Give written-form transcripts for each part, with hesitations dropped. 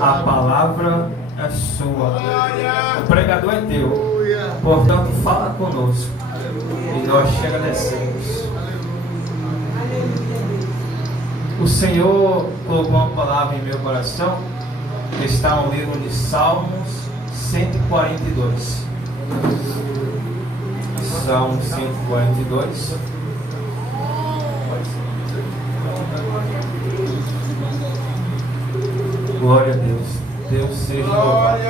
A palavra é sua. O pregador é teu. Portanto, fala conosco. E nós te agradecemos. O Senhor colocou uma palavra em meu coração que está no livro de Salmos 142. Salmo 142. Glória a Deus. Deus seja louvado.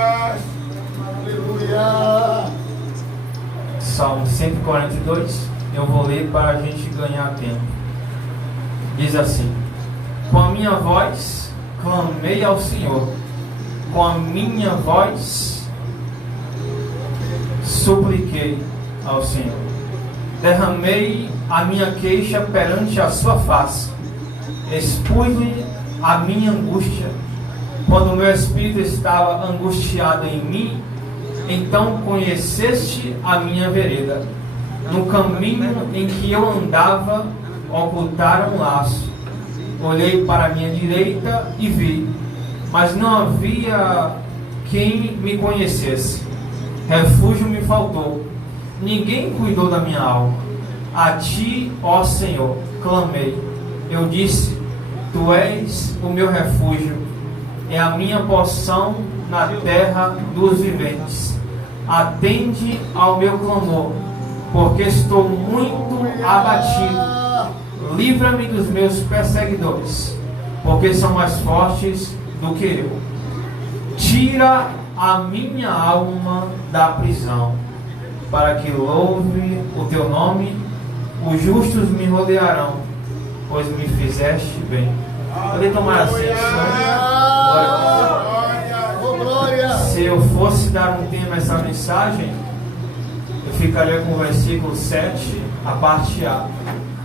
Aleluia. Salmo 142. Eu vou ler para a gente ganhar tempo. Diz assim: com a minha voz clamei ao Senhor, com a minha voz supliquei ao Senhor, derramei a minha queixa perante a sua face, expus-lhe a minha angústia. Quando o meu espírito estava angustiado em mim, então conheceste a minha vereda. No caminho em que eu andava, ocultaram um laço. Olhei para a minha direita e vi, mas não havia quem me conhecesse. Refúgio me faltou. Ninguém cuidou da minha alma. A ti, ó Senhor, clamei. Eu disse: tu és o meu refúgio, é a minha porção na terra dos viventes. Atende ao meu clamor, porque estou muito abatido. Livra-me dos meus perseguidores, porque são mais fortes do que eu. Tira a minha alma da prisão, para que louve o teu nome. Os justos me rodearão, pois me fizeste bem. Pode tomar assim, glória. Se eu fosse dar um tema a essa mensagem, eu ficaria com o versículo 7, a parte A,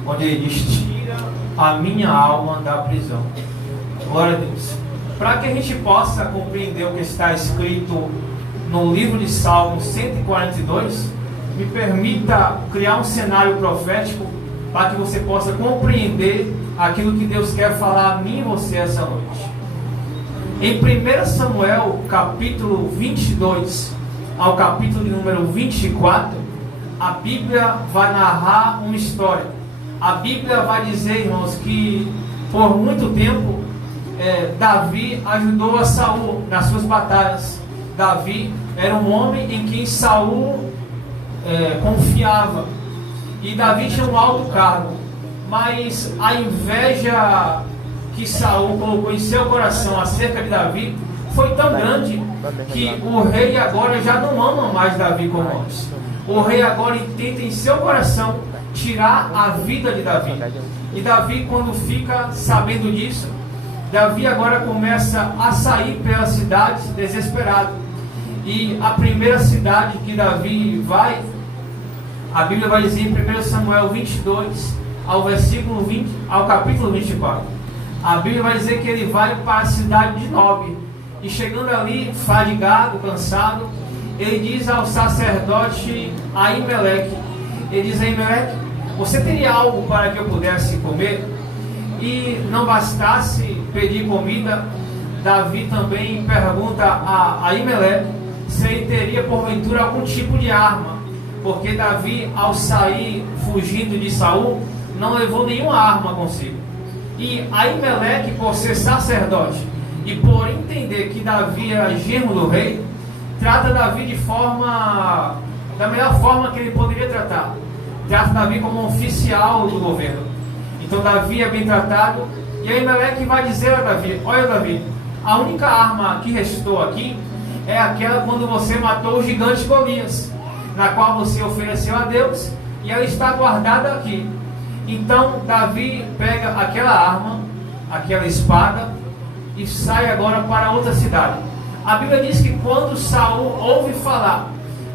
onde ele diz: tira a minha alma da prisão. Glória a Deus. Para que a gente possa compreender o que está escrito no livro de Salmos 142, me permita criar um cenário profético para que você possa compreender aquilo que Deus quer falar a mim e você essa noite. Em 1 Samuel, capítulo 22 ao capítulo de número 24, a Bíblia vai narrar uma história. A Bíblia vai dizer, irmãos, que por muito tempo Davi ajudou a Saul nas suas batalhas. Davi era um homem em quem Saul confiava. E Davi tinha um alto cargo. Mas a inveja que Saul colocou em seu coração acerca de Davi foi tão grande que o rei agora já não ama mais Davi como antes. O rei agora intenta em seu coração tirar a vida de Davi. E Davi, quando fica sabendo disso, Davi agora começa a sair pelas cidades desesperado. E a primeira cidade que Davi vai, a Bíblia vai dizer em 1 Samuel 22 ao versículo 20 ao capítulo 24. A Bíblia vai dizer que ele vai para a cidade de Nob. E chegando ali, fadigado, cansado, ele diz ao sacerdote Aimeleque, ele diz: Aimeleque, você teria algo para que eu pudesse comer? E não bastasse pedir comida, Davi também pergunta a Aimeleque se ele teria porventura algum tipo de arma, porque Davi, ao sair fugindo de Saul, não levou nenhuma arma consigo. E Aimeleque, por ser sacerdote e por entender que Davi era genro do rei, trata Davi da melhor forma que ele poderia tratar. Trata Davi como um oficial do governo. Então Davi é bem tratado. E Aimeleque vai dizer a Davi: olha, Davi, a única arma que restou aqui é aquela quando você matou o gigante Golias, na qual você ofereceu a Deus, e ela está guardada aqui. Então Davi pega aquela arma, aquela espada, e sai agora para outra cidade. A Bíblia diz que quando Saul ouve falar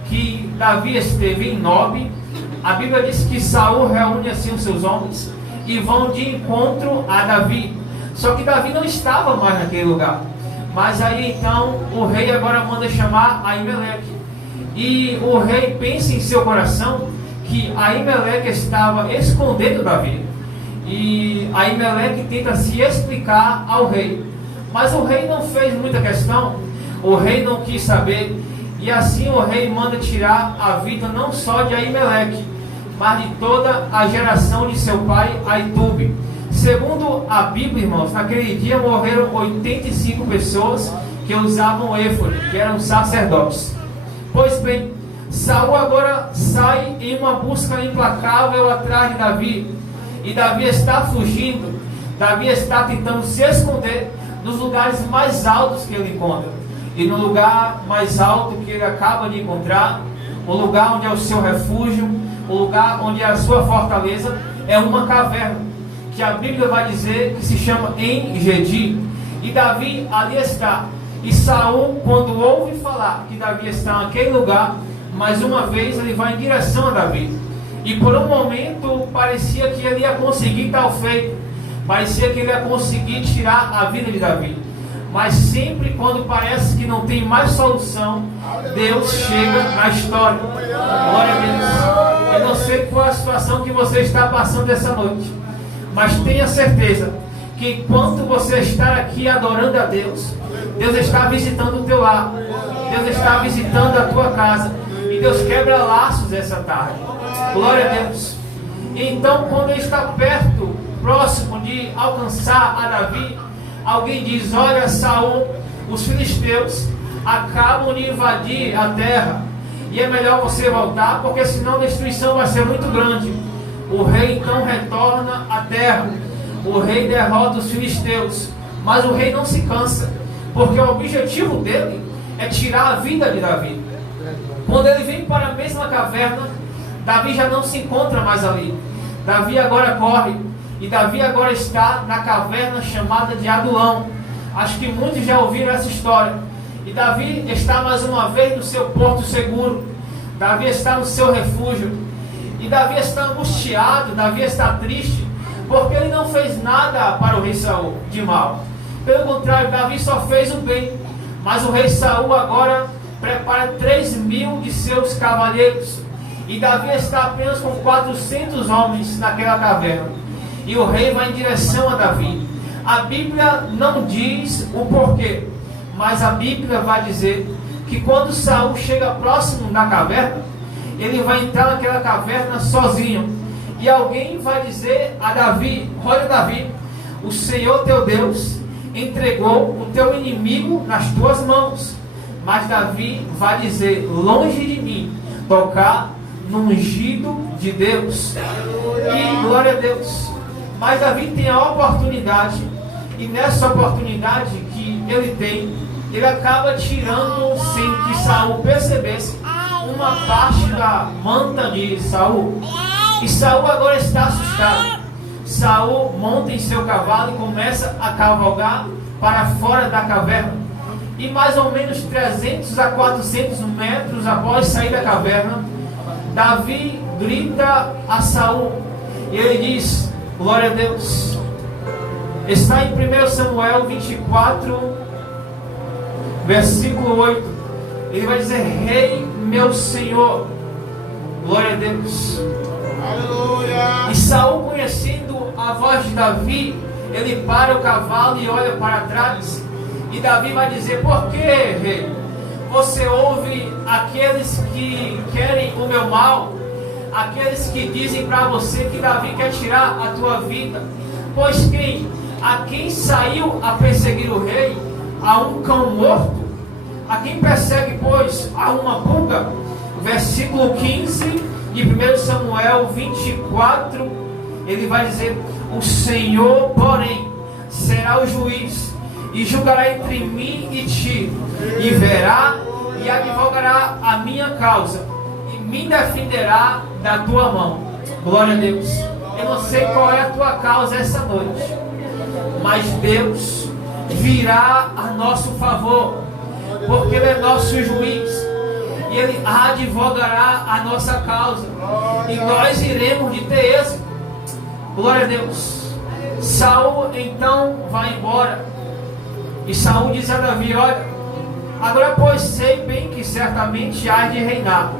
que Davi esteve em Nob, a Bíblia diz que Saul reúne assim os seus homens e vão de encontro a Davi. Só que Davi não estava mais naquele lugar. Mas aí então o rei agora manda chamar Aimeleque. E o rei pensa em seu coração que Aimeleque estava escondendo Davi. E Aimeleque tenta se explicar ao rei. Mas o rei não fez muita questão, o rei não quis saber, e assim o rei manda tirar a vida não só de Ahimeleque, mas de toda a geração de seu pai Aitube. Segundo a Bíblia, irmãos, naquele dia morreram 85 pessoas que usavam éfode, que eram sacerdotes. Pois bem, Saul agora sai em uma busca implacável atrás de Davi, e Davi está fugindo, Davi está tentando se esconder nos lugares mais altos que ele encontra. E no lugar mais alto que ele acaba de encontrar, o lugar onde é o seu refúgio, o lugar onde é a sua fortaleza, é uma caverna, que a Bíblia vai dizer que se chama En-Gedi. E Davi ali está. E Saul, quando ouve falar que Davi está naquele lugar, mais uma vez ele vai em direção a Davi. E por um momento parecia que ele ia conseguir tal feito, parecia que ele ia conseguir tirar a vida de Davi. Mas sempre quando parece que não tem mais solução, Deus chega na história. Glória a Deus. Eu não sei qual é a situação que você está passando essa noite, mas tenha certeza que enquanto você está aqui adorando a Deus, Deus está visitando o teu lar, Deus está visitando a tua casa, e Deus quebra laços essa tarde. Glória a Deus. Então, quando ele está perto, próximo de alcançar a Davi, alguém diz: olha, Saul, os filisteus acabam de invadir a terra, e é melhor você voltar, porque senão a destruição vai ser muito grande. O rei então retorna à terra, o rei derrota os filisteus, mas o rei não se cansa, porque o objetivo dele é tirar a vida de Davi. Quando ele vem para a mesma caverna, Davi já não se encontra mais ali. Davi agora corre, e Davi agora está na caverna chamada de Adulão. Acho que muitos já ouviram essa história. E Davi está mais uma vez no seu porto seguro, Davi está no seu refúgio, e Davi está angustiado, Davi está triste, porque ele não fez nada para o rei Saul de mal. Pelo contrário, Davi só fez o bem. Mas o rei Saul agora prepara 3.000 de seus cavaleiros, e Davi está apenas com 400 homens naquela caverna. E o rei vai em direção a Davi. A Bíblia não diz o porquê, mas a Bíblia vai dizer que quando Saul chega próximo da caverna, ele vai entrar naquela caverna sozinho, e alguém vai dizer a Davi: olha, Davi, o Senhor teu Deus entregou o teu inimigo nas tuas mãos. Mas Davi vai dizer: longe de mim tocar no ungido de Deus. E glória a Deus. Mas Davi tem a oportunidade, e nessa oportunidade que ele tem, ele acaba tirando, sem que Saul percebesse, uma parte da manta de Saul. E Saul agora está assustado. Saul monta em seu cavalo e começa a cavalgar para fora da caverna. E mais ou menos 300 a 400 metros após sair da caverna, Davi grita a Saul, e ele diz: glória a Deus. Está em 1 Samuel 24, versículo 8. Ele vai dizer: rei meu senhor. Glória a Deus. Aleluia. E Saul, conhecendo a voz de Davi, ele para o cavalo e olha para trás. E Davi vai dizer: por que, rei? Você ouve aqueles que querem o meu mal, aqueles que dizem para você que Davi quer tirar a tua vida. Pois a quem saiu a perseguir o rei, a um cão morto? A quem persegue, pois, a uma pulga? Versículo 15 de 1 Samuel 24, ele vai dizer: o Senhor, porém, será o juiz, e julgará entre mim e ti, e verá e advogará a minha causa, e me defenderá da tua mão. Glória a Deus. Eu não sei qual é a tua causa essa noite, mas Deus virá a nosso favor, porque Ele é nosso juiz, e Ele advogará a nossa causa, e nós iremos de ter êxito. Glória a Deus. Saul então vai embora, e Saul diz a Davi: olha, agora pois sei bem que certamente há de reinar,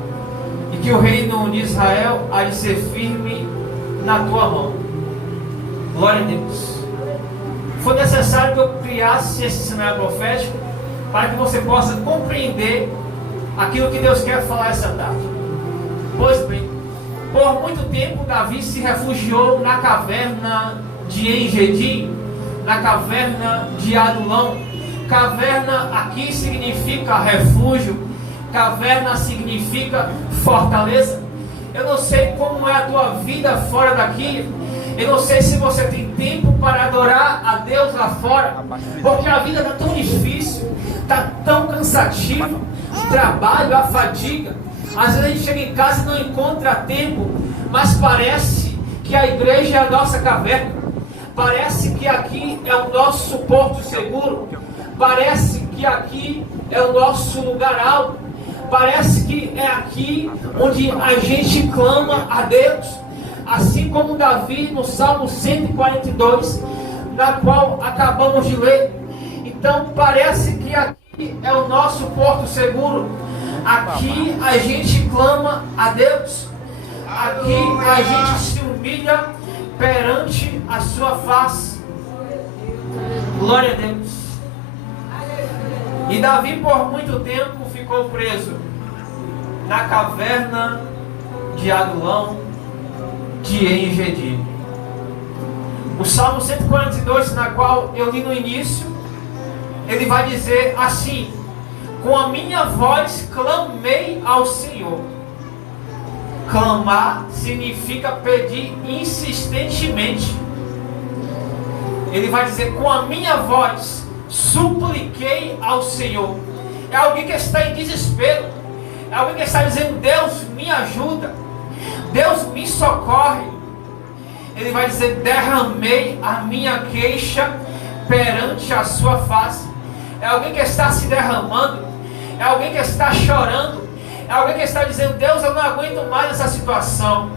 e que o reino de Israel há de ser firme na tua mão. Glória a Deus. foi necessário que eu criasse esse cenário profético para que você possa compreender aquilo que Deus quer falar essa tarde. Pois bem, por muito tempo Davi se refugiou na caverna de En-Gedi, na caverna de Adulão. Caverna aqui significa refúgio, caverna significa fortaleza. Eu não sei como é a tua vida fora daqui. Eu não sei se você tem tempo para adorar a Deus lá fora, porque a vida está tão difícil, está tão cansativa, o trabalho, a fadiga. Às vezes a gente chega em casa e não encontra tempo, mas parece que a igreja é a nossa caverna. Parece que aqui é o nosso porto seguro. Parece que aqui é o nosso lugar alto. Parece que é aqui onde a gente clama a Deus. Assim como Davi no Salmo 142, na qual acabamos de ler. Então parece que aqui é o nosso porto seguro. Aqui a gente clama a Deus. Aqui a gente se humilha perante a sua face. Glória a Deus. E Davi por muito tempo ficou preso na caverna de Adulão, de En-Gedi. O Salmo 142, na qual eu li no início, ele vai dizer assim: com a minha voz clamei ao Senhor. Clamar significa pedir insistentemente. Ele vai dizer: com a minha voz supliquei ao Senhor. É alguém que está em desespero. É alguém que está dizendo: Deus, me ajuda. Deus, me socorre. Ele vai dizer: derramei a minha queixa perante a sua face. É alguém que está se derramando. É alguém que está chorando. É alguém que está dizendo: Deus, eu não aguento mais essa situação.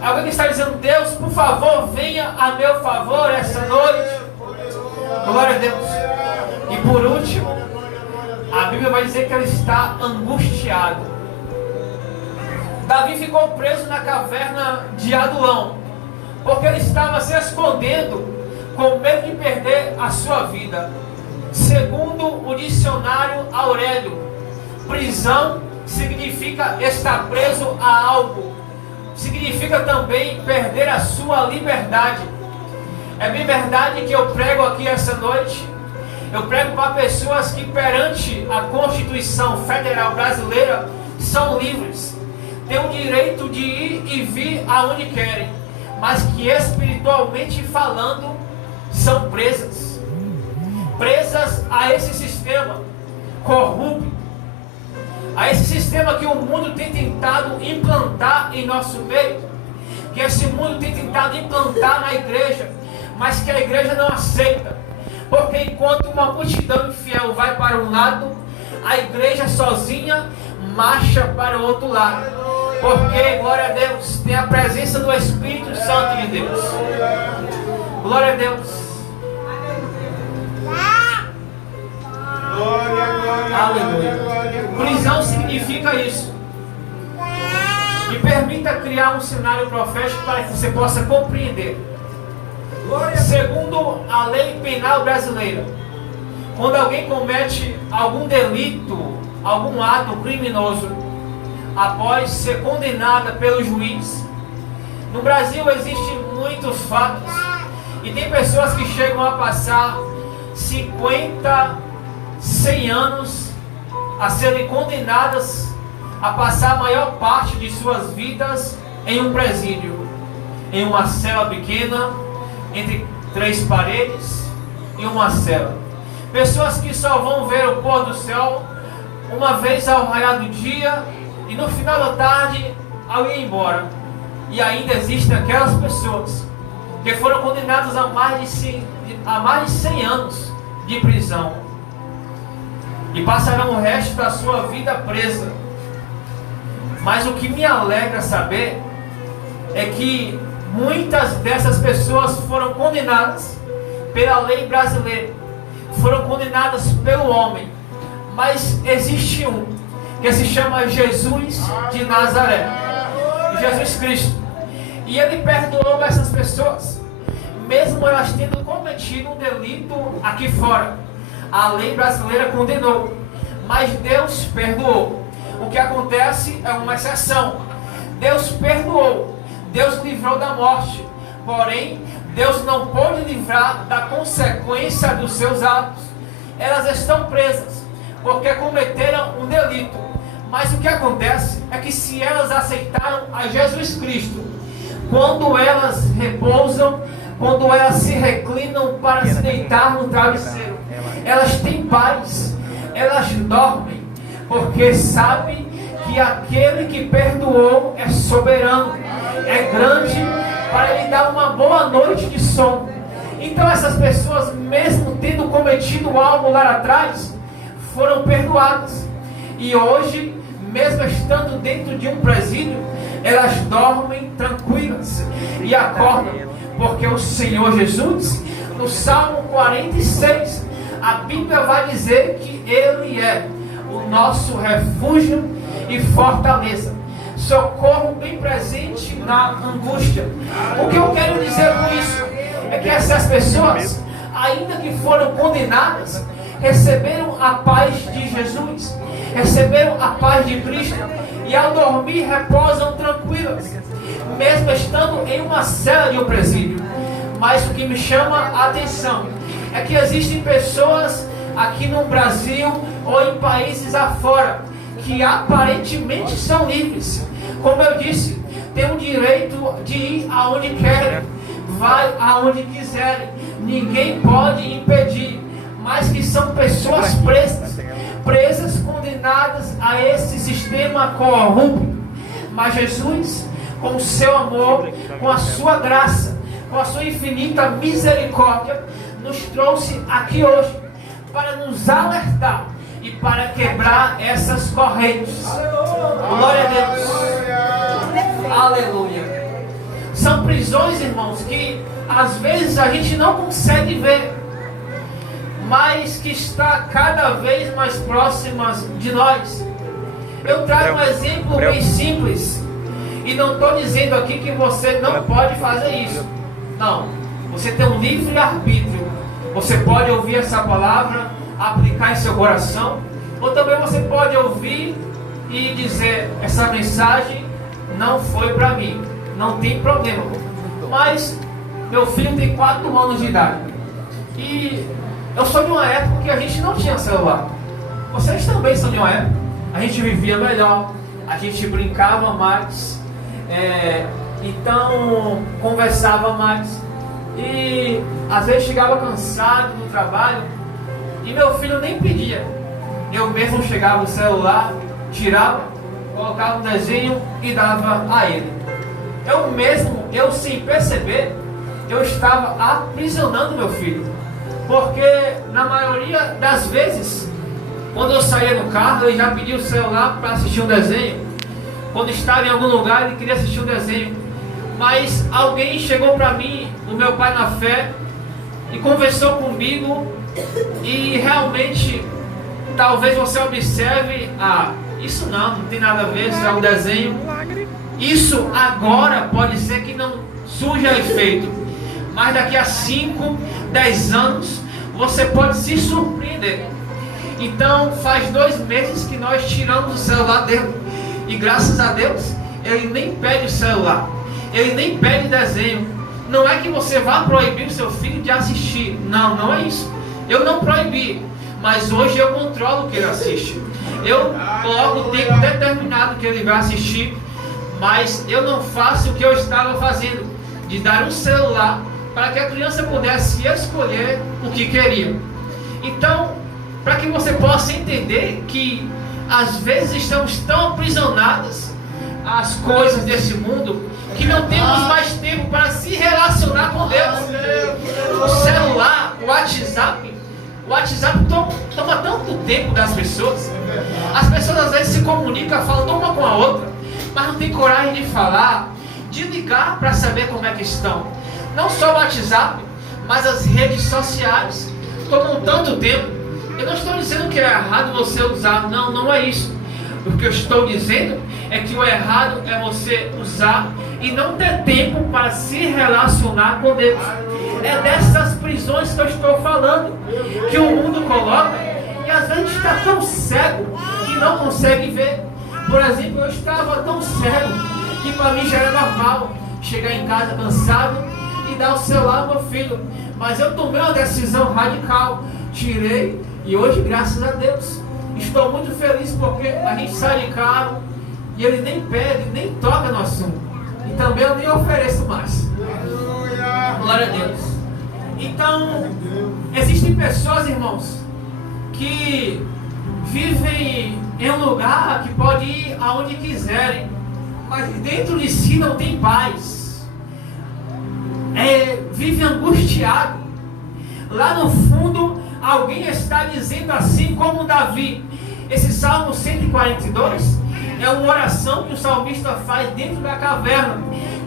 É alguém que está dizendo: Deus, por favor, venha a meu favor essa noite. Glória a Deus. E por último, a Bíblia vai dizer que ele está angustiado. Davi ficou preso na caverna de Adulão, porque ele estava se escondendo com medo de perder a sua vida. Segundo o dicionário Aurélio, prisão significa estar preso a algo. Significa também perder a sua liberdade. É bem verdade que eu prego aqui essa noite. Eu prego para pessoas que perante a Constituição Federal Brasileira são livres. Têm o direito de ir e vir aonde querem, mas que espiritualmente falando são presas. Presas a esse sistema corrupto, a esse sistema que o mundo tem tentado implantar em nosso meio, que esse mundo tem tentado implantar na igreja, mas que a igreja não aceita, porque enquanto uma multidão infiel vai para um lado, a igreja sozinha marcha para o outro lado, porque, glória a Deus, tem a presença do Espírito Santo de Deus. Glória a Deus. Aleluia. Prisão significa isso. Me permita criar um cenário profético para que você possa compreender. Segundo a lei penal brasileira, quando alguém comete algum delito, algum ato criminoso, após ser condenada pelo juiz, no Brasil existem muitos fatos, e tem pessoas que chegam a passar 50, 100 anos a serem condenadas a passar a maior parte de suas vidas em um presídio, em uma cela pequena, entre 3 paredes, em uma cela. Pessoas que só vão ver o pôr do céu uma vez ao raiar do dia, e no final da tarde ao ir embora. E ainda existem aquelas pessoas que foram condenadas a mais de 100 anos de prisão e passarão o resto da sua vida presa. Mas o que me alegra saber é que muitas dessas pessoas foram condenadas pela lei brasileira, foram condenadas pelo homem, mas existe um que se chama Jesus de Nazaré, Jesus Cristo, e Ele perdoou essas pessoas, mesmo elas tendo cometido um delito aqui fora. A lei brasileira condenou, mas Deus perdoou. O que acontece é uma exceção. Deus perdoou, Deus livrou da morte, porém Deus não pôde livrar da consequência dos seus atos. Elas estão presas porque cometeram um delito, mas o que acontece é que se elas aceitaram a Jesus Cristo, quando elas repousam, quando elas se reclinam para se deitar no travesseiro, elas têm paz, elas dormem, porque sabem que aquele que perdoou é soberano, é grande, para lhe dar uma boa noite de sono. Então essas pessoas, mesmo tendo cometido algo lá atrás, foram perdoadas. E hoje, mesmo estando dentro de um presídio, elas dormem tranquilas e acordam, porque o Senhor Jesus, no Salmo 46, a Bíblia vai dizer que Ele é o nosso refúgio e fortaleza, socorro bem presente na angústia. O que eu quero dizer com isso é que essas pessoas, ainda que foram condenadas, receberam a paz de Jesus, receberam a paz de Cristo, e ao dormir reposam tranquilas, mesmo estando em uma cela de um presídio. Mas o que me chama a atenção é que existem pessoas aqui no Brasil ou em países afora que aparentemente são livres. Como eu disse, tem o direito de ir aonde querem, vai aonde quiserem, ninguém pode impedir, mas que são pessoas presas, condenadas a esse sistema corrupto. Mas Jesus, com o seu amor, com a sua graça, com a sua infinita misericórdia, nos trouxe aqui hoje para nos alertar e para quebrar essas correntes. Glória a Deus. Aleluia. São prisões, irmãos, que às vezes a gente não consegue ver, mas que está cada vez mais próximas de nós. Eu trago um exemplo bem simples, e não estou dizendo aqui que você não pode fazer isso. Não, você tem um livre arbítrio. Você pode ouvir essa palavra, aplicar em seu coração, ou também você pode ouvir e dizer: essa mensagem não foi para mim. Não tem problema. Mas meu filho tem 4 anos de idade, e eu sou de uma época que a gente não tinha celular. Vocês também são de uma época. A gente vivia melhor, a gente brincava mais, então conversava mais. E às vezes chegava cansado do trabalho e meu filho nem pedia. Eu mesmo chegava no celular, tirava, colocava um desenho e dava a ele. Eu sem perceber, eu estava aprisionando meu filho. Porque na maioria das vezes, quando eu saía no carro, ele já pedia o celular para assistir um desenho. Quando estava em algum lugar, ele queria assistir um desenho. Mas alguém chegou para mim, o meu pai na fé, e conversou comigo, e realmente, talvez você observe: isso não tem nada a ver, isso é um desenho. Isso agora pode ser que não surja efeito, mas daqui a 5, 10 anos, você pode se surpreender. Então, faz 2 meses que nós tiramos o celular dele, e graças a Deus, ele nem pede o celular, ele nem pede desenho. Não é que você vá proibir o seu filho de assistir, não é isso. Eu não proibi, mas hoje eu controlo o que ele assiste. Eu coloco o tempo determinado que ele vai assistir, mas eu não faço o que eu estava fazendo, de dar um celular para que a criança pudesse escolher o que queria. Então, para que você possa entender que às vezes estamos tão aprisionados às coisas desse mundo, que não temos mais tempo para se relacionar com Deus. O celular, o WhatsApp toma tanto tempo das pessoas. As pessoas às vezes se comunicam, falam uma com a outra, mas não tem coragem de falar, de ligar para saber como é que estão. Não só o WhatsApp, mas as redes sociais tomam tanto tempo. Eu não estou dizendo que é errado você usar, não é isso. O que eu estou dizendo é que o errado é você usar e não ter tempo para se relacionar com Deus. É dessas prisões que eu estou falando, que o mundo coloca, e às vezes a gente está tão cego que não consegue ver. Por exemplo, eu estava tão cego que para mim já era normal chegar em casa cansado e dar o celular ao meu filho. Mas eu tomei uma decisão radical, tirei, e hoje, graças a Deus, estou muito feliz porque a gente sai de carro e ele nem pede, nem toca no assunto. E também eu nem ofereço mais. Glória a Deus. Então, existem pessoas, irmãos, que vivem em um lugar que pode ir aonde quiserem, mas dentro de si não tem paz. Vive angustiado. Lá no fundo, alguém está dizendo assim como Davi. Esse Salmo 142 é uma oração que o salmista faz dentro da caverna.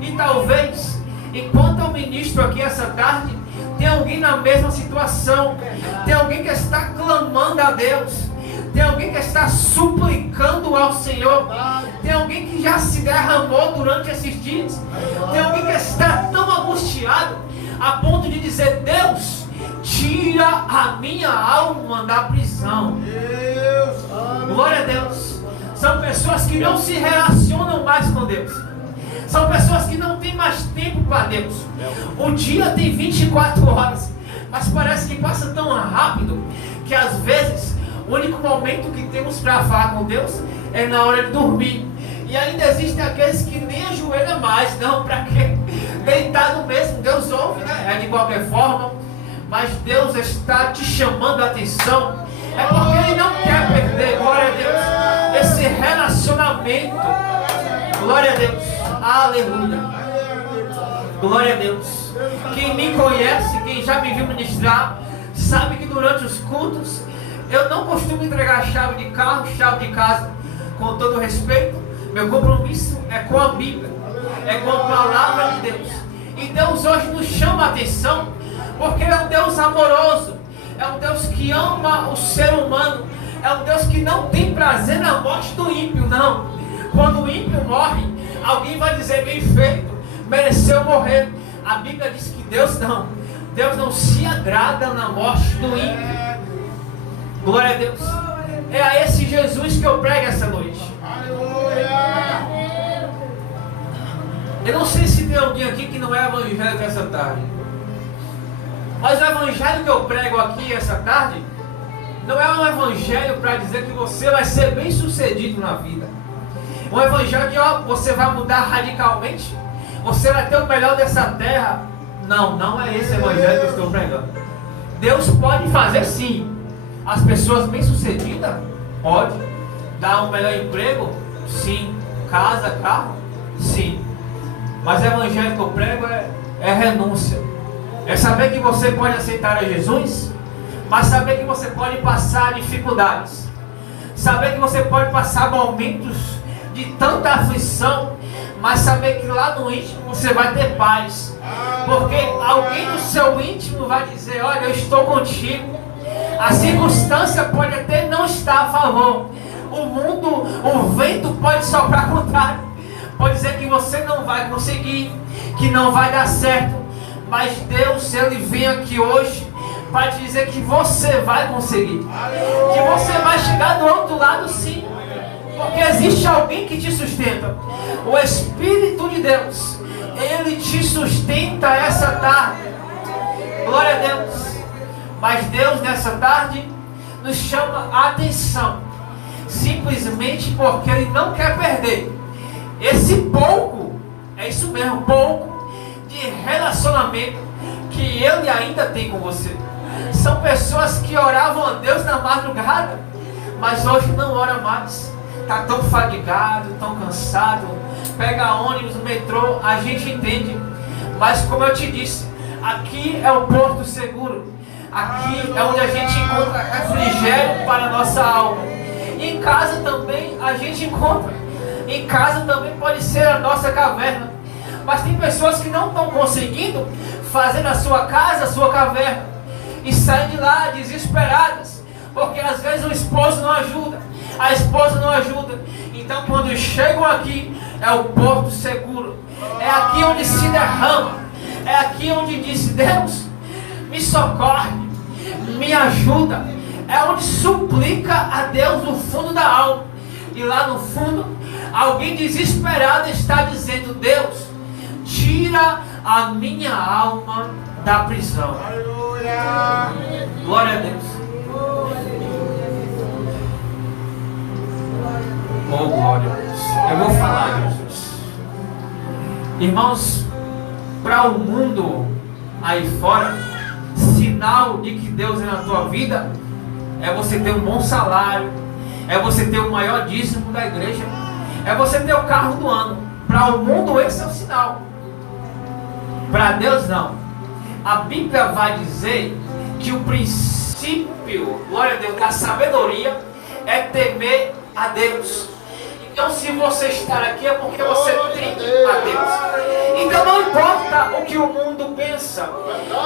E talvez, enquanto eu ministro aqui essa tarde, tem alguém na mesma situação. Tem alguém que está clamando a Deus. Tem alguém que está suplicando ao Senhor. Tem alguém que já se derramou durante esses dias. Tem alguém que está tão angustiado a ponto de dizer: Deus, tira a minha alma da prisão. Glória a Deus. São pessoas que não se relacionam mais com Deus. São pessoas que não têm mais tempo para Deus. O dia tem 24 horas, mas parece que passa tão rápido que às vezes o único momento que temos para falar com Deus é na hora de dormir. E ainda existem aqueles que nem ajoelham mais. Não, para quê? Deitado mesmo, Deus ouve, né? É de qualquer forma. Mas Deus está te chamando a atenção. É porque Ele não quer perder, glória a Deus, esse relacionamento. Glória a Deus, aleluia. Glória a Deus. Quem me conhece, quem já me viu ministrar, sabe que durante os cultos eu não costumo entregar chave de carro, chave de casa. Com todo respeito, meu compromisso é com a Bíblia, é com a palavra de Deus. E Deus hoje nos chama a atenção, porque Ele é um Deus amoroso, é um Deus que ama o ser humano, é um Deus que não tem prazer na morte do ímpio, não. Quando o ímpio morre, alguém vai dizer: bem feito, mereceu morrer. A Bíblia diz que Deus não se agrada na morte do ímpio. Glória a Deus. É a esse Jesus que eu prego essa noite. Eu não sei se tem alguém aqui que não é evangélico essa tarde, mas o evangelho que eu prego aqui essa tarde não é um evangelho para dizer que você vai ser bem sucedido na vida. Um evangelho que você vai mudar radicalmente, você vai ter o melhor dessa terra. Não é esse evangelho que eu estou pregando. Deus pode fazer sim as pessoas bem sucedidas, pode dar um melhor emprego, sim. Casa, carro, sim. Mas o evangelho que eu prego é renúncia. É saber que você pode aceitar a Jesus, mas saber que você pode passar dificuldades. Saber que você pode passar momentos de tanta aflição, mas saber que lá no íntimo você vai ter paz. Porque alguém no seu íntimo vai dizer: olha, eu estou contigo. A circunstância pode até não estar a favor. O mundo, o vento pode soprar contrário. Pode dizer que você não vai conseguir, que não vai dar certo. Mas Deus, Ele vem aqui hoje para te dizer que você vai conseguir. Que você vai chegar do outro lado sim. Porque existe alguém que te sustenta. O Espírito de Deus, Ele te sustenta essa tarde. Glória a Deus. Mas Deus nessa tarde nos chama a atenção, simplesmente porque Ele não quer perder esse pouco, é isso mesmo, pouco de relacionamento que Ele ainda tem com você. São pessoas que oravam a Deus na madrugada, mas hoje não ora mais. Está tão fadigado, tão cansado, pega ônibus, metrô, a gente entende. Mas como eu te disse, aqui é o porto seguro. Aqui é onde a gente encontra refrigério para a nossa alma. E em casa também a gente encontra. Em casa também pode ser a nossa caverna. Mas tem pessoas que não estão conseguindo fazer na sua casa a sua caverna. E saem de lá desesperadas. Porque às vezes o esposo não ajuda, a esposa não ajuda. Então quando chegam aqui, é o porto seguro. É aqui onde se derrama É aqui onde disse: Deus, me socorre, me ajuda. É onde suplica a Deus no fundo da alma. E lá no fundo, alguém desesperado está dizendo: Deus, tira a minha alma da prisão. Aleluia. Glória a Deus. Oh, glória a Deus. Eu vou falar, Jesus. Irmãos, para o mundo aí fora, sinal de que Deus é na tua vida é você ter um bom salário, é você ter o maior dízimo da igreja, é você ter o carro do ano. Para o mundo esse é o sinal. Para Deus não. A Bíblia vai dizer que o princípio, glória a Deus, da sabedoria é temer a Deus. Então, se você estar aqui é porque você teme a Deus. Então, não importa o que o mundo pensa,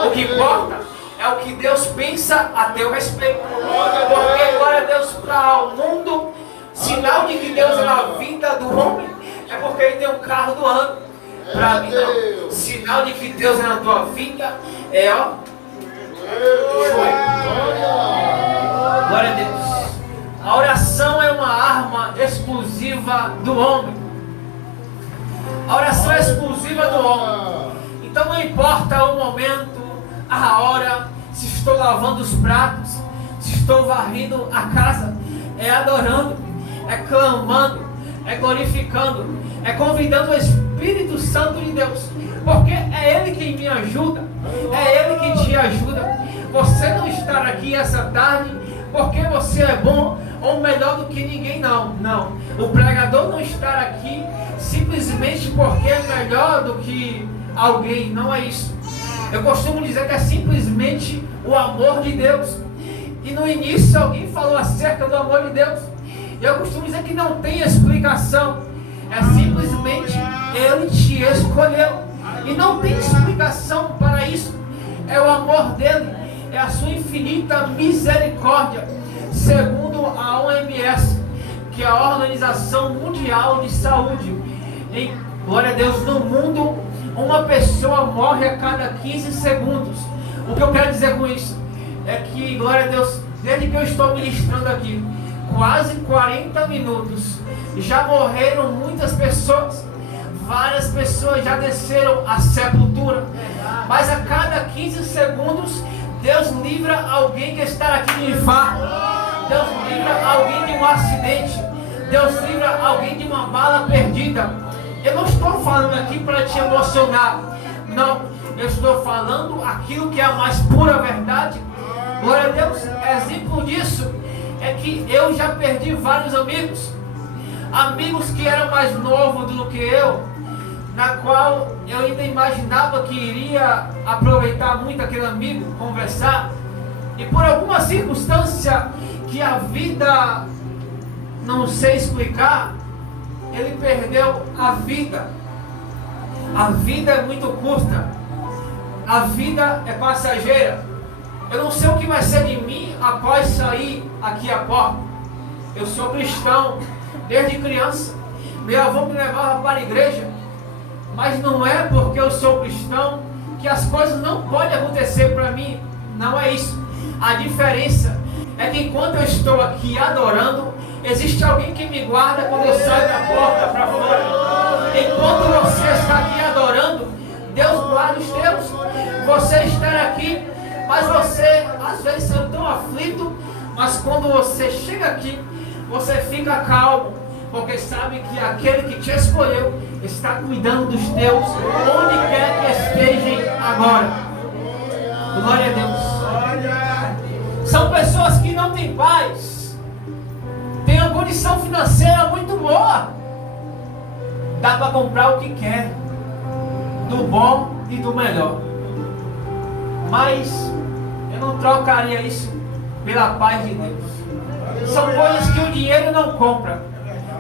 o que importa é o que Deus pensa a teu respeito. Porque, glória a Deus, para o mundo, sinal de que Deus é na vida do homem é porque ele tem um carro do ano. Para mim, não. Sinal de que Deus é na tua vida é, ó, glória a Deus. A oração é uma arma exclusiva do homem. A oração é exclusiva do homem. Então não importa o momento, a hora, se estou lavando os pratos, se estou varrendo a casa, é adorando, é clamando, é glorificando, é convidando o Espírito Santo de Deus, porque é Ele quem me ajuda, é Ele quem te ajuda. Você não estar aqui essa tarde porque você é bom ou melhor do que ninguém, não. O pregador não estar aqui simplesmente porque é melhor do que alguém, não é isso. Eu costumo dizer que é simplesmente o amor de Deus. E no início alguém falou acerca do amor de Deus. E eu costumo dizer que não tem explicação. É simplesmente Ele te escolheu. E não tem explicação para isso. É o amor dele. É a sua infinita misericórdia. Segundo a OMS, que é a Organização Mundial de Saúde. Em, glória a Deus, no mundo, uma pessoa morre a cada 15 segundos. O que eu quero dizer com isso? É que, glória a Deus, desde que eu estou ministrando aqui, quase 40 minutos, já morreram muitas pessoas. Várias pessoas já desceram à sepultura. Mas a cada 15 segundos, Deus livra alguém que está aqui de infarto. Deus livra alguém de um acidente. Deus livra alguém de uma bala perdida. Eu não estou falando aqui para te emocionar. Não, eu estou falando aquilo que é a mais pura verdade. Glória a Deus. Exemplo disso é que eu já perdi vários amigos. Amigos que eram mais novos do que eu, na qual eu ainda imaginava que iria aproveitar muito aquele amigo, conversar, e por alguma circunstância que a vida não sei explicar, ele perdeu a vida. A vida é muito curta, a vida é passageira. Eu não sei o que vai ser de mim após sair aqui a porta. Eu sou cristão desde criança, meu avô me levava para a igreja. Mas não é porque eu sou cristão que as coisas não podem acontecer para mim. Não é isso. A diferença é que enquanto eu estou aqui adorando, existe alguém que me guarda quando eu saio da porta para fora. Enquanto você está aqui adorando, Deus guarda os teus. Você está aqui, mas você às vezes está tão aflito, mas quando você chega aqui, você fica calmo, porque sabe que aquele que te escolheu está cuidando dos teus, onde quer que estejam agora. Glória a Deus. São pessoas que não têm paz, têm uma condição financeira muito boa, dá para comprar o que quer, do bom e do melhor, mas eu não trocaria isso pela paz de Deus. São coisas que o dinheiro não compra.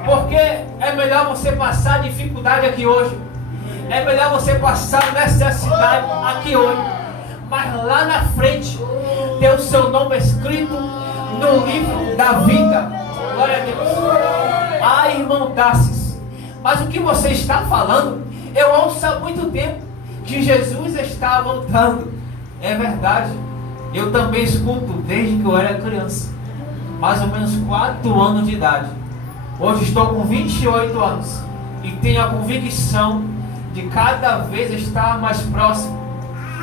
Porque é melhor você passar dificuldade aqui hoje, é melhor você passar necessidade aqui hoje, mas lá na frente ter o seu nome escrito no livro da vida. Glória a Deus. Irmão Tassis, mas o que você está falando, eu ouço há muito tempo que Jesus está voltando. É verdade. Eu também escuto desde que eu era criança, mais ou menos 4 anos de idade. Hoje estou com 28 anos e tenho a convicção de cada vez estar mais próximo.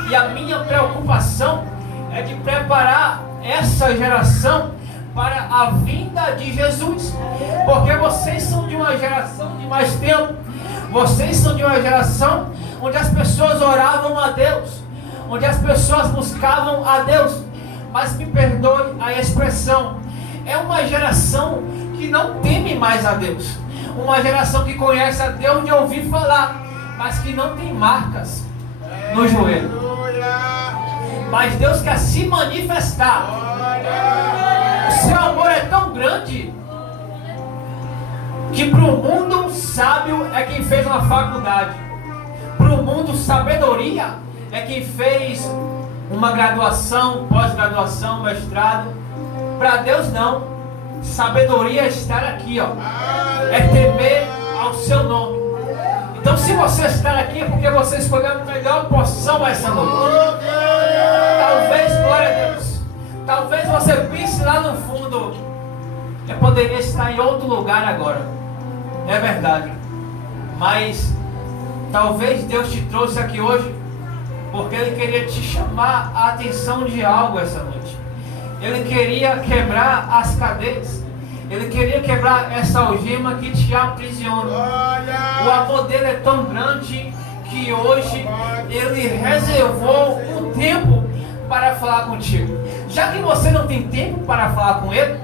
E a minha preocupação é de preparar essa geração para a vinda de Jesus, porque vocês são de uma geração de mais tempo. Vocês são de uma geração onde as pessoas oravam a Deus, onde as pessoas buscavam a Deus. Mas me perdoe a expressão, é uma geração que não teme mais a Deus, uma geração que conhece a Deus de ouvir falar, mas que não tem marcas no joelho. Mas Deus quer se manifestar. O seu amor é tão grande que para o mundo sábio é quem fez uma faculdade, para o mundo sabedoria é quem fez uma graduação, pós-graduação, mestrado. Para Deus não. Sabedoria é estar aqui, ó, é temer ao seu nome. Então se você está aqui é porque você escolheu a melhor porção essa noite. Talvez, glória a Deus, talvez você pense lá no fundo, eu poderia estar em outro lugar agora. É verdade. Mas talvez Deus te trouxe aqui hoje porque Ele queria te chamar a atenção de algo essa noite. Ele queria quebrar as cadeias. Ele queria quebrar essa algema que te aprisiona. O amor dele é tão grande que hoje Ele reservou um tempo para falar contigo. Já que você não tem tempo para falar com Ele,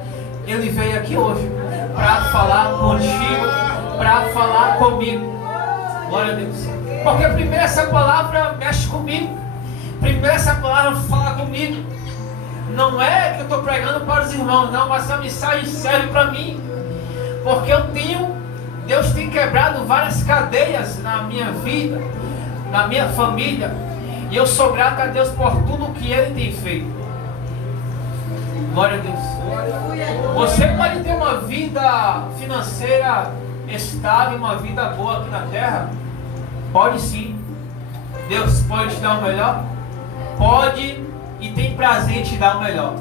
Ele veio aqui hoje para falar contigo, para falar comigo. Glória a Deus. Porque primeiro essa palavra mexe comigo. Primeiro essa palavra fala comigo. Não é que eu estou pregando para os irmãos, não, mas essa mensagem serve para mim. Porque Deus tem quebrado várias cadeias na minha vida, na minha família. E eu sou grato a Deus por tudo que Ele tem feito. Glória a Deus. Você pode ter uma vida financeira estável, uma vida boa aqui na terra? Pode sim. Deus pode te dar o melhor? Pode, e tem prazer em te dar o melhor.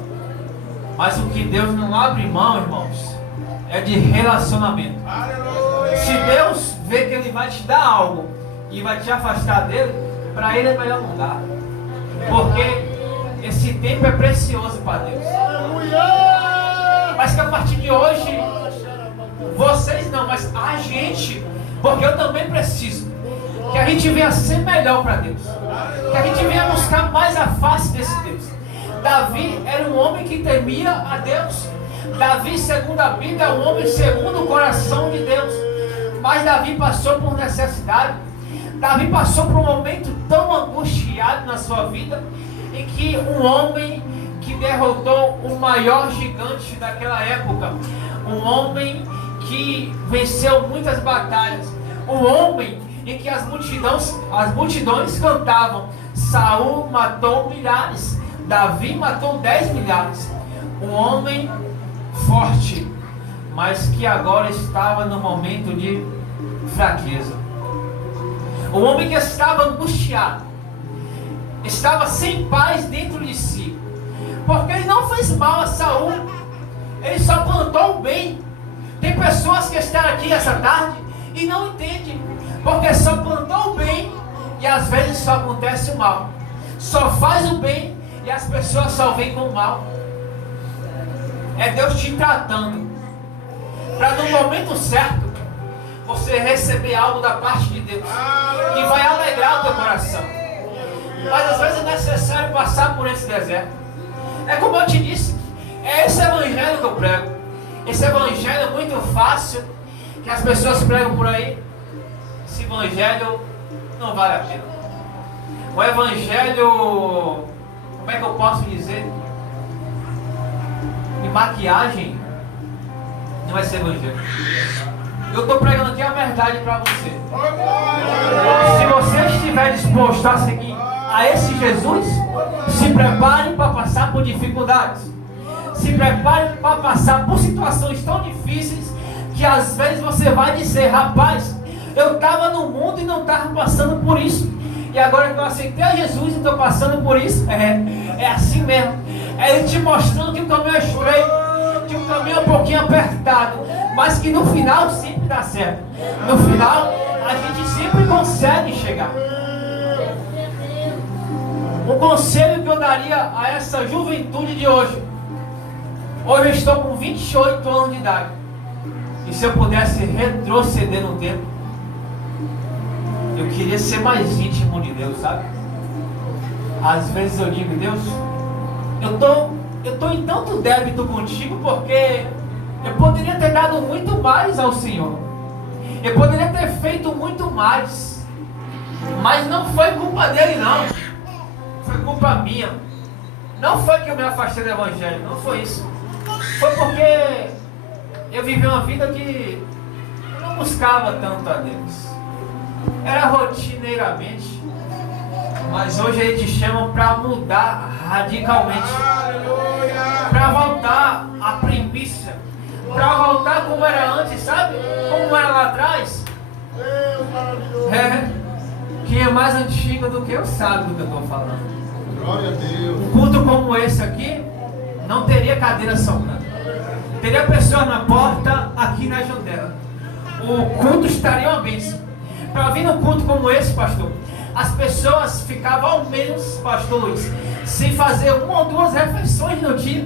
Mas o que Deus não abre mão, irmãos, é de relacionamento. Se Deus vê que Ele vai te dar algo e vai te afastar dele, para Ele é melhor não dar. Porque esse tempo é precioso para Deus. Mas que a partir de hoje, vocês não, mas a gente, porque eu também preciso, que a gente venha ser melhor para Deus, que a gente venha buscar mais a face desse Deus. Davi era um homem que temia a Deus. Davi, segundo a Bíblia, é um homem segundo o coração de Deus. Mas Davi passou por necessidade. Davi passou por um momento tão angustiado na sua vida, em que um homem que derrotou o maior gigante daquela época, um homem que venceu muitas batalhas, um homem em que as multidões cantavam: Saul matou milhares, Davi matou 10 milhares. Um homem forte, mas que agora estava no momento de fraqueza. Um homem que estava angustiado, estava sem paz dentro de si, porque ele não fez mal a Saul, ele só plantou o bem. Tem pessoas que estão aqui essa tarde e não entendem, porque só plantou o bem e às vezes só acontece o mal. Só faz o bem e as pessoas só veem com o mal. É Deus te tratando para no momento certo você receber algo da parte de Deus que vai alegrar o teu coração. Mas às vezes é necessário passar por esse deserto. É como eu te disse, é esse evangelho que eu prego. Esse evangelho muito fácil que as pessoas pregam por aí. Esse evangelho não vale a pena. O evangelho, como é que eu posso dizer? De maquiagem não vai ser evangelho. Eu estou pregando aqui a verdade para você. Se você estiver disposto a seguir a esse Jesus, se prepare para passar por dificuldades. Se prepare para passar por situações tão difíceis que às vezes você vai dizer: rapaz, eu estava no mundo e não estava passando por isso. E agora que eu aceitei a Jesus e estou passando por isso, é assim mesmo. É Ele te mostrando que o caminho é estreito, que o caminho é um pouquinho apertado, mas que no final sempre dá certo. No final, a gente sempre consegue chegar. Um conselho que eu daria a essa juventude de hoje. Hoje eu estou com 28 anos de idade. E se eu pudesse retroceder no tempo, eu queria ser mais íntimo de Deus, sabe? Às vezes eu digo, Deus, eu tô em tanto débito contigo porque eu poderia ter dado muito mais ao Senhor. Eu poderia ter feito muito mais. Mas não foi culpa dele, não. Foi culpa minha. Não foi que eu me afastei do Evangelho, não foi isso. Foi porque eu vivi uma vida que eu não buscava tanto a Deus. Era rotineiramente. Mas hoje Ele te chama para mudar radicalmente. Para voltar à primícia. Para voltar como era antes, sabe? Como era lá atrás. Quem é mais antigo do que eu sabe do que eu estou falando. Glória a Deus. Um culto como esse aqui não teria cadeira sobrando. Teria pessoas na porta, aqui na janela. O culto estaria uma bênção. Para vir num culto como esse, pastor, as pessoas ficavam ao menos, pastor Luiz, sem fazer uma ou duas refeições no dia,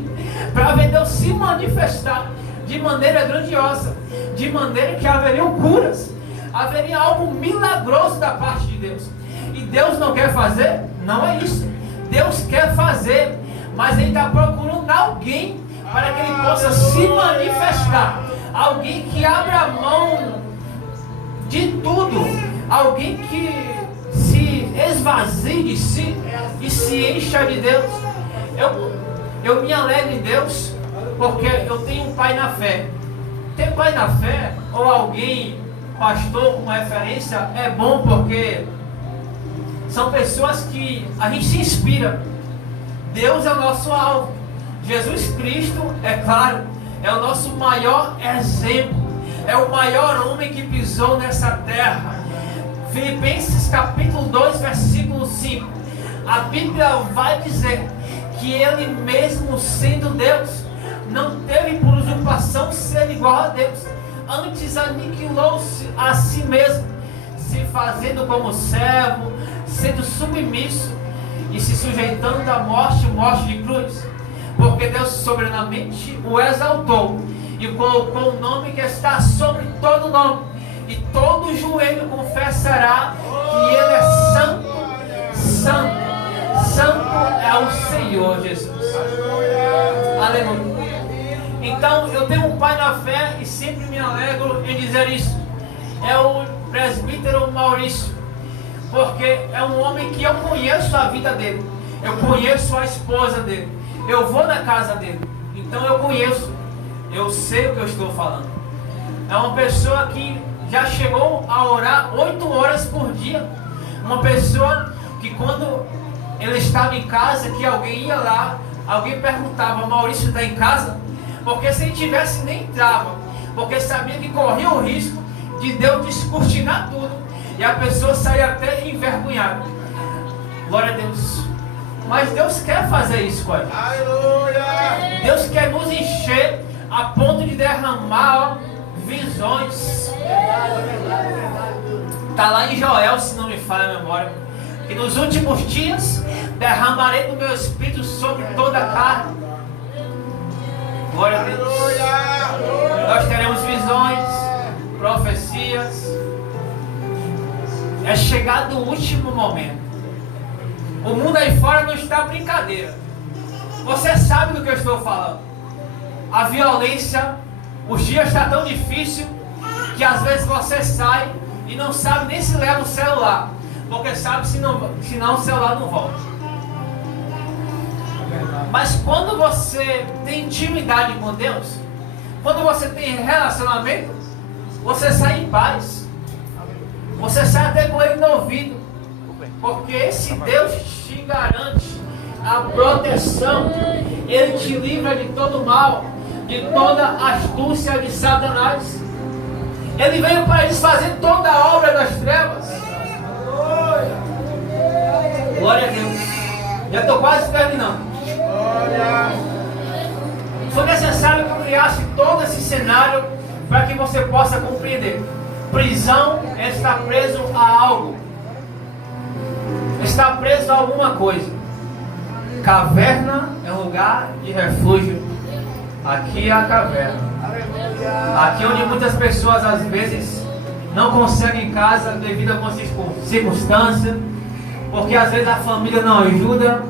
para ver Deus se manifestar de maneira grandiosa, de maneira que haveriam curas, haveria algo milagroso da parte de Deus. E Deus não quer fazer? Não é isso. Deus quer fazer, mas Ele está procurando alguém para que Ele possa se manifestar. Alguém que abra mão de tudo. Alguém que se esvazie de si e se encha de Deus. Eu me alegro em Deus porque eu tenho um pai na fé. Ter pai na fé ou alguém, pastor como referência, é bom porque são pessoas que a gente se inspira. Deus é o nosso alvo. Jesus Cristo, é claro, é o nosso maior exemplo. É o maior homem que pisou nessa terra. Filipenses capítulo 2, versículo 5. A Bíblia vai dizer que Ele mesmo sendo Deus, não teve por usurpação ser igual a Deus. Antes aniquilou-se a si mesmo, se fazendo como servo, sendo submisso e se sujeitando à morte de cruz. Porque Deus soberanamente o exaltou e colocou o nome que está sobre todo nome, e todo joelho confessará que Ele é santo, santo, santo é o Senhor Jesus. Aleluia. Então eu tenho um pai na fé e sempre me alegro em dizer isso. É o presbítero Maurício, porque é um homem que eu conheço a vida dele, eu conheço a esposa dele, eu vou na casa dele, então eu conheço, eu sei o que eu estou falando. É uma pessoa que já chegou a orar 8 horas por dia. Uma pessoa que quando ele estava em casa, que alguém ia lá, alguém perguntava, Maurício está em casa? Porque se ele tivesse, nem entrava, porque sabia que corria o risco de Deus descortinar tudo e a pessoa sair até envergonhada. Glória a Deus. Mas Deus quer fazer isso com a gente. Aleluia. Deus quer nos encher a ponto de derramar visões. Está lá em Joel, se não me falha a memória, que nos últimos dias derramarei do meu espírito sobre toda a carne. Glória a Deus. Nós teremos visões, profecias. É chegado o último momento. O mundo aí fora não está brincadeira. Você sabe do que eu estou falando. A violência, os dias estão tão difíceis que às vezes você sai e não sabe nem se leva o celular, porque sabe senão o celular não volta. Mas quando você tem intimidade com Deus, quando você tem relacionamento, você sai em paz. Você sai até com ele no ouvido, porque esse Deus te garante a proteção. Ele te livra de todo mal, de toda astúcia de Satanás. Ele veio para desfazer toda a obra das trevas. Glória a Deus. Já estou quase terminando. Foi necessário que eu criasse todo esse cenário para que você possa compreender. Prisão é estar preso a algo. Estar preso a alguma coisa. Caverna é um lugar de refúgio. Aqui é a caverna. Aqui é onde muitas pessoas às vezes não conseguem casa devido a circunstâncias, porque às vezes a família não ajuda,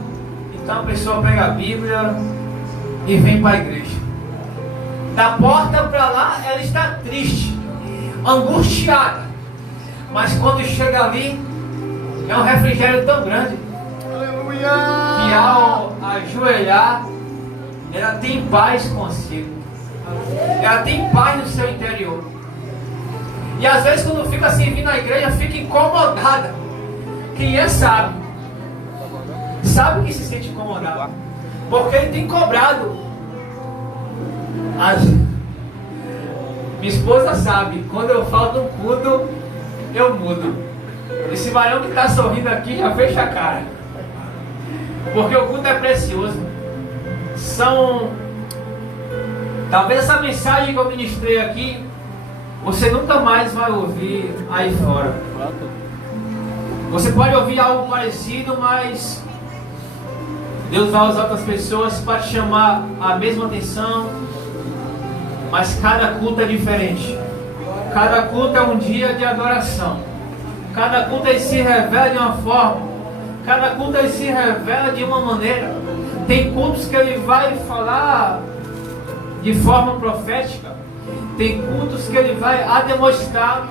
então a pessoa pega a Bíblia e vem para a igreja. Da porta para lá ela está triste, angustiada, mas quando chega ali é um refrigério tão grande que ao ajoelhar ela tem paz consigo, ela tem paz no seu interior. E às vezes quando fica assim vindo na igreja fica incomodada. Quem sabe que se sente incomodado, porque ele tem cobrado. Minha esposa sabe, quando eu falo de um culto eu mudo. Esse varão que está sorrindo aqui já fecha a cara, porque o culto é precioso. Talvez essa mensagem que eu ministrei aqui você nunca mais vai ouvir aí fora. Você pode ouvir algo parecido, mas Deus vai usar outras pessoas para te chamar a mesma atenção. Mas cada culto é diferente. Cada culto é um dia de adoração. Cada culto ele se revela de uma forma. Cada culto ele se revela de uma maneira. Tem cultos que ele vai falar de forma profética. Tem cultos que ele vai a demonstrar.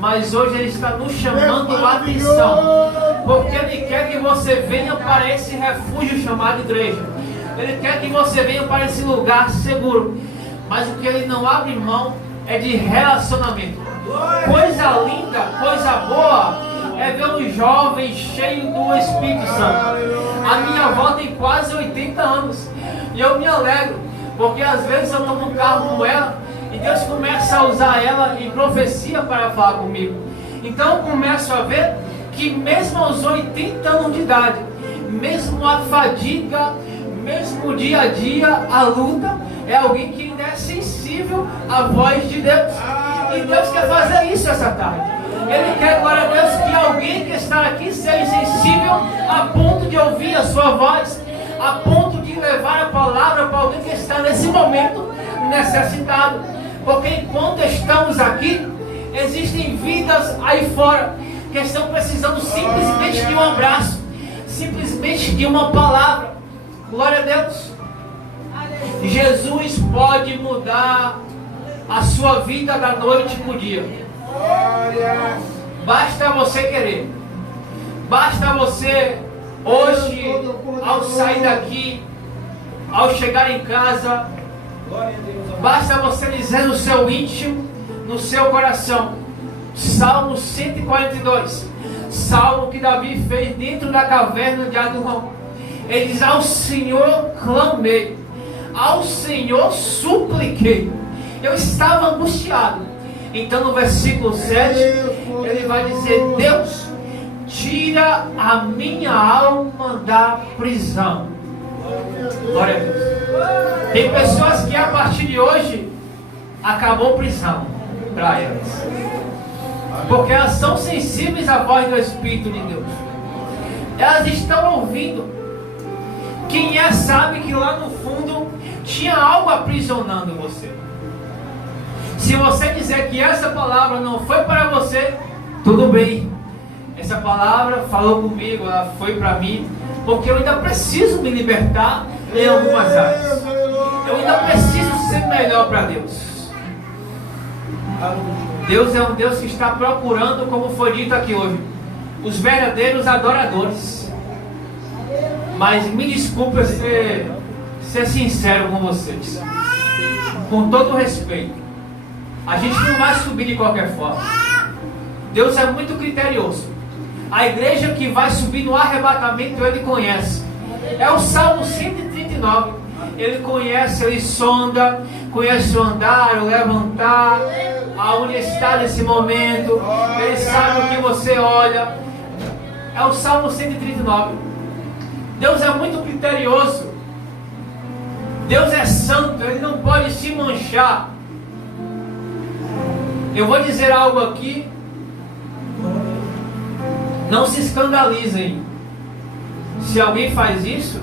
Mas hoje ele está nos chamando a atenção. Porque ele quer que você venha para esse refúgio chamado igreja. Ele quer que você venha para esse lugar seguro. Mas o que ele não abre mão é de relacionamento. Coisa linda, coisa boa é ver um jovem cheio do Espírito Santo. A minha avó tem quase 80 anos. E eu me alegro. Porque às vezes eu estou num carro com ela e Deus começa a usar ela em profecia para falar comigo. Então eu começo a ver que mesmo aos 80 anos de idade, mesmo a fadiga, mesmo o dia a dia, a luta, é alguém que ainda é sensível à voz de Deus. E Deus quer fazer isso essa tarde. Ele quer, glória a Deus, que alguém que está aqui seja sensível a ponto de ouvir a sua voz, a ponto de levar a palavra para alguém que está nesse momento necessitado. Porque enquanto estamos aqui, existem vidas aí fora que estão precisando simplesmente de um abraço, simplesmente de uma palavra. Glória a Deus. Jesus pode mudar a sua vida da noite para o dia. Basta você querer. Basta você hoje, ao sair daqui, ao chegar em casa, basta você dizer no seu íntimo, no seu coração, Salmo 142, Salmo que Davi fez dentro da caverna de Adulão. Ele diz: ao Senhor clamei, ao Senhor supliquei, eu estava angustiado. Então no versículo 7 ele vai dizer: Deus, tira a minha alma da prisão. Glória a Deus. Tem pessoas que a partir de hoje acabou prisão para elas, porque elas são sensíveis à voz do Espírito de Deus. Elas estão ouvindo. Quem sabe que lá no fundo tinha algo aprisionando você. Se você dizer que essa palavra não foi para você, tudo bem. Essa palavra falou comigo, ela foi para mim, porque eu ainda preciso me libertar em algumas áreas. Eu ainda preciso ser melhor para Deus. Deus é um Deus que está procurando, como foi dito aqui hoje, os verdadeiros adoradores. Mas me desculpe ser sincero com vocês, com todo respeito, a gente não vai subir de qualquer forma. Deus é muito criterioso. A igreja que vai subir no arrebatamento, Ele conhece. É o Salmo 139. Ele conhece, Ele sonda, conhece o andar, o levantar, aonde está nesse momento. Ele sabe o que você olha. é o Salmo 139. Deus é muito criterioso. Deus é santo, Ele não pode se manchar. Eu vou dizer algo aqui. Não se escandalizem. Se alguém faz isso,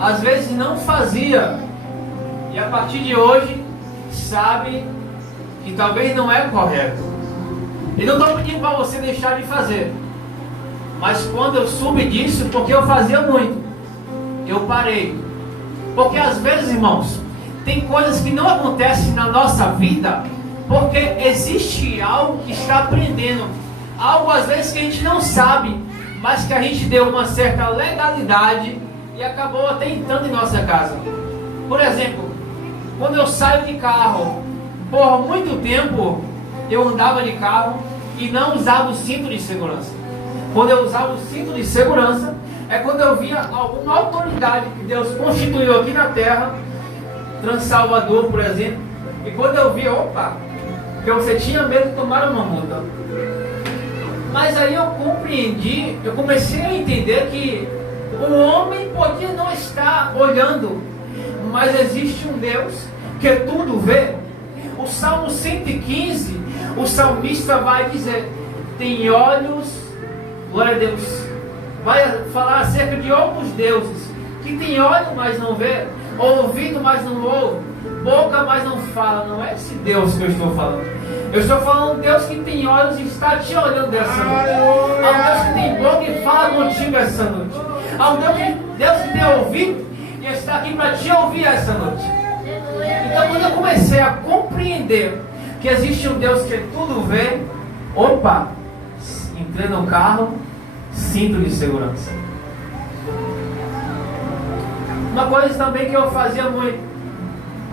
às vezes não fazia, e a partir de hoje sabe que talvez não é correto. E não estou pedindo para você deixar de fazer, mas quando eu soube disso, porque eu fazia muito, eu parei. Porque às vezes, irmãos, tem coisas que não acontecem na nossa vida porque existe algo que está prendendo, algo às vezes que a gente não sabe, mas que a gente deu uma certa legalidade e acabou até entrando em nossa casa. Por exemplo, quando eu saio de carro, por muito tempo eu andava de carro e não usava o cinto de segurança. Quando eu usava o cinto de segurança, é quando eu via alguma autoridade que Deus constituiu aqui na terra, Trans-Salvador, por exemplo, e quando eu via, opa, que você tinha medo de tomar uma multa. Mas aí eu compreendi, eu comecei a entender que o homem podia não estar olhando, mas existe um Deus que tudo vê. O Salmo 115, o salmista vai dizer, tem olhos, glória a Deus, vai falar acerca de outros deuses, que tem olho, mas não vê, ouvido, mas não ouve, boca, mas não fala. Não é esse Deus que eu estou falando. Eu estou falando de Deus que tem olhos e está te olhando essa noite. Há um Deus que tem boca e fala contigo essa noite. Há um Deus que tem ouvido e está aqui para te ouvir essa noite. Então, quando eu comecei a compreender que existe um Deus que tudo vê, opa, entrei no carro, cinto de segurança. Uma coisa também que eu fazia muito,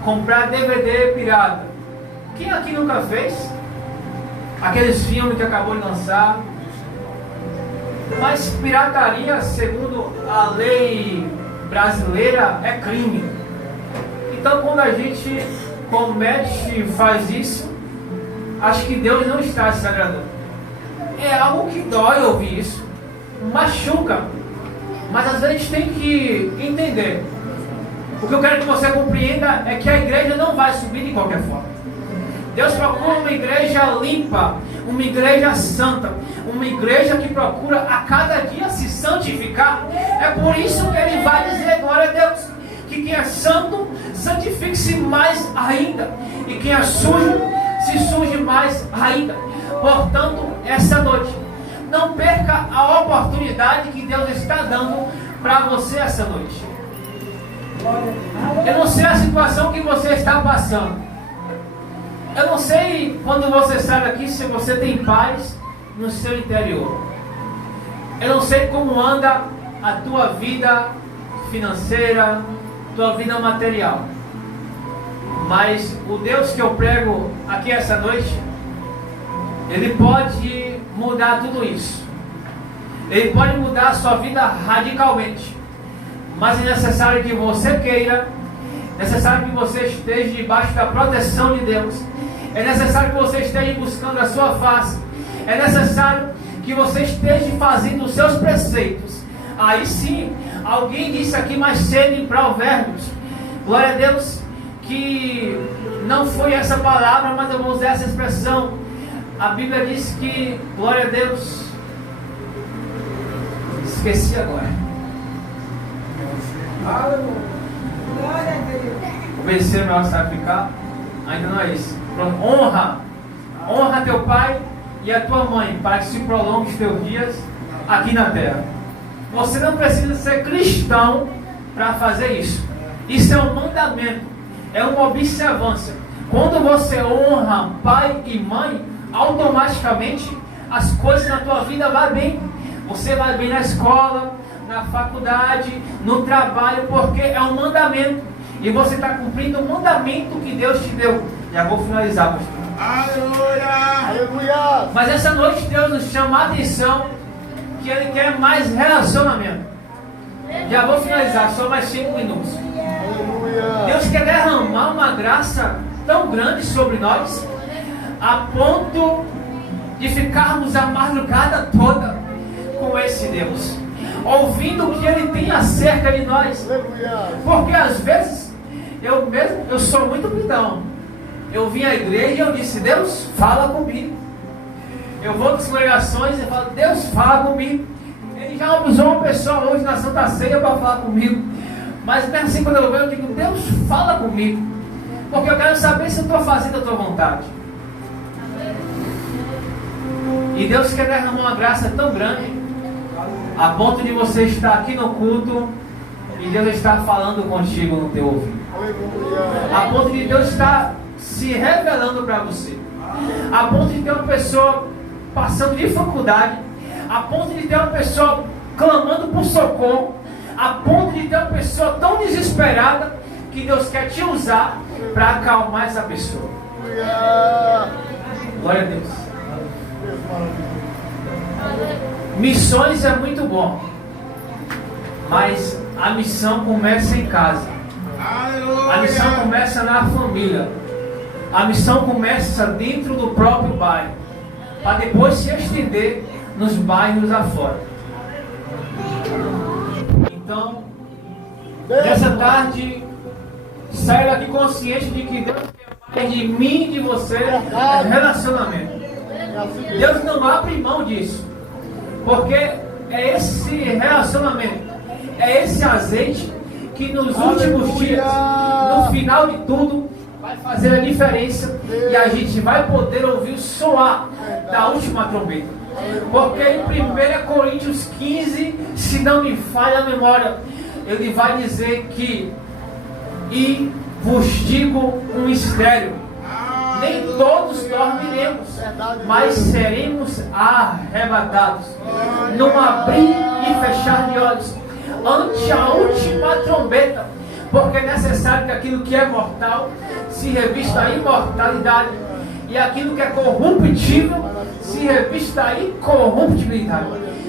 comprar DVD pirata. Quem aqui nunca fez? Aqueles filmes que acabou de lançar. Mas pirataria, segundo a lei brasileira, é crime. Então, quando a gente comete e faz isso, acho que Deus não está se agradando. É algo que dói ouvir isso, machuca, mas às vezes a gente tem que entender. O que eu quero que você compreenda é que a igreja não vai subir de qualquer forma. Deus procura uma igreja limpa, uma igreja santa, uma igreja que procura a cada dia se santificar. É por isso que Ele vai dizer, glória a Deus, que quem é santo, santifique-se mais ainda, e quem é sujo, se suje mais ainda. Portanto, essa noite, não perca a oportunidade que Deus está dando para você essa noite. Eu não sei a situação que você está passando. Eu não sei quando você sai daqui se você tem paz no seu interior. Eu não sei como anda a tua vida financeira, tua vida material. Mas o Deus que eu prego aqui essa noite, Ele pode mudar tudo isso. Ele pode mudar a sua vida radicalmente. Mas é necessário que você queira, é necessário que você esteja debaixo da proteção de Deus, é necessário que você esteja buscando a sua face, é necessário que você esteja fazendo os seus preceitos. Aí sim, alguém disse aqui mais cedo em Provérbios, glória a Deus, que não foi essa palavra, mas eu vou usar essa expressão. A Bíblia diz que, glória a Deus, esqueci agora. Obedecer meu sacrificar, ainda não é isso. Honra teu pai e a tua mãe, para que se prolongue os teus dias aqui na terra. Você não precisa ser cristão para fazer isso. Isso é um mandamento, é uma observância. Quando você honra pai e mãe, automaticamente as coisas na tua vida vão bem. Você vai bem na escola, na faculdade, no trabalho, porque é um mandamento. E você está cumprindo o mandamento que Deus te deu. Já vou finalizar, pastor. Aleluia! Aleluia! Mas essa noite Deus nos chama a atenção que Ele quer mais relacionamento. Já vou finalizar, só mais 5 minutos. Aleluia! Deus quer derramar uma graça tão grande sobre nós, a ponto de ficarmos a madrugada toda com esse Deus, ouvindo o que Ele tem acerca de nós. Porque às vezes eu sou muito gritão. Eu vim à igreja e eu disse: Deus, fala comigo. Eu vou nas congregações e falo: Deus, fala comigo. Ele já usou uma pessoa hoje na Santa Ceia para falar comigo. Mas mesmo assim, quando eu vejo, eu digo: Deus, fala comigo. Porque eu quero saber se eu estou fazendo a tua vontade. E Deus quer derramar uma graça tão grande, a ponto de você estar aqui no culto e Deus está falando contigo no teu ouvido. A ponto de Deus estar se revelando para você. A ponto de ter uma pessoa passando dificuldade. A ponto de ter uma pessoa clamando por socorro. A ponto de ter uma pessoa tão desesperada que Deus quer te usar para acalmar essa pessoa. Glória a Deus. Missões é muito bom, mas a missão começa em casa. A missão começa na família. A missão começa dentro do próprio bairro, para depois se estender nos bairros afora. Então, nessa tarde, saia daqui consciente de que Deus quer mais de mim e de você relacionamento. Deus não abre mão disso, porque é esse relacionamento, é esse azeite que nos últimos dias, no final de tudo, vai fazer a diferença e a gente vai poder ouvir o soar da última trombeta. Porque em 1 Coríntios 15, se não me falha a memória, ele vai dizer que: e vos digo um mistério, nem todos dormiremos, mas seremos arrebatados, num abrir e fechar de olhos, ante a última trombeta. Porque é necessário que aquilo que é mortal se revista a imortalidade, e aquilo que é corruptível se revista a incorruptibilidade.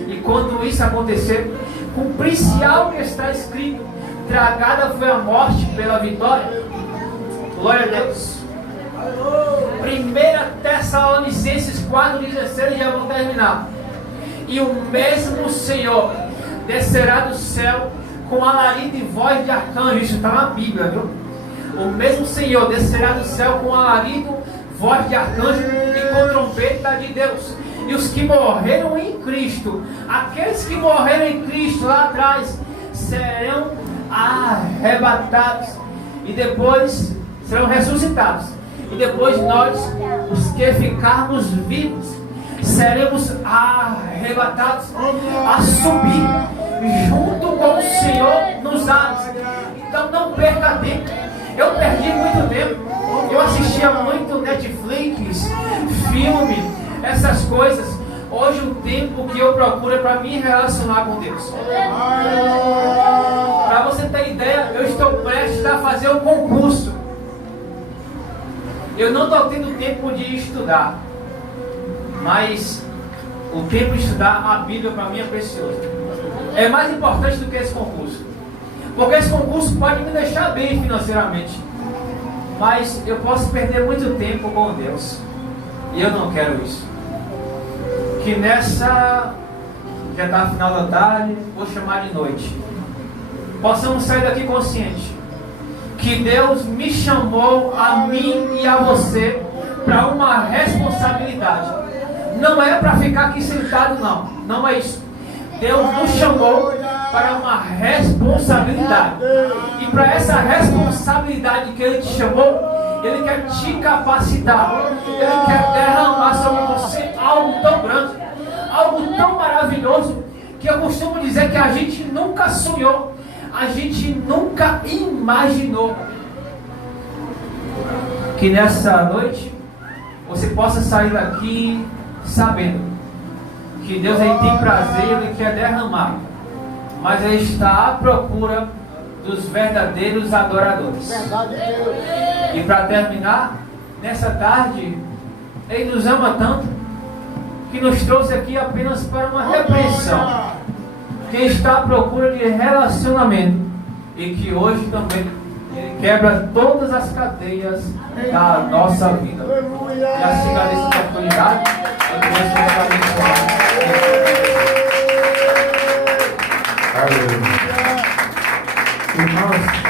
E quando isso acontecer, cumprir-se algo que está escrito: tragada foi a morte pela vitória. Glória a Deus. 1 Tessalonicenses 4,16, já vou terminar. E o mesmo Senhor descerá do céu com alarido e voz de arcanjo. Isso está na Bíblia, viu? O mesmo Senhor descerá do céu com alarido, voz de arcanjo e com trombeta de Deus. E os que morreram em Cristo, aqueles que morreram em Cristo lá atrás, serão arrebatados e depois serão ressuscitados. E depois nós, os que ficarmos vivos, seremos arrebatados a subir junto com o Senhor nos ares. Então não perca tempo. Eu perdi muito tempo. Eu assistia muito Netflix, filme, essas coisas. Hoje o tempo que eu procuro é para me relacionar com Deus. Para você ter ideia, eu estou prestes a fazer um concurso. Eu não estou tendo tempo de estudar, mas o tempo de estudar a Bíblia para mim é precioso. É mais importante do que esse concurso, porque esse concurso pode me deixar bem financeiramente, mas eu posso perder muito tempo com Deus, e eu não quero isso. Que nessa, já está final da tarde, vou chamar de noite, possamos sair daqui consciente que Deus me chamou a mim e a você para uma responsabilidade. Não é para ficar aqui sentado, não é isso. Deus nos chamou para uma responsabilidade, e para essa responsabilidade que Ele te chamou, Ele quer te capacitar. Ele quer derramar sobre você algo tão grande, algo tão maravilhoso, que eu costumo dizer que a gente nunca sonhou, a gente nunca imaginou. Que nessa noite você possa sair daqui sabendo que Deus ele tem prazer, Ele quer derramar, mas Ele está à procura dos verdadeiros adoradores. E para terminar, nessa tarde, Ele nos ama tanto que nos trouxe aqui apenas para uma repreensão. Quem está à procura de relacionamento, e que hoje também Ele quebra todas as cadeias da nossa vida. E assim agradeço a oportunidade. Eu começo a abençoar. Irmãos,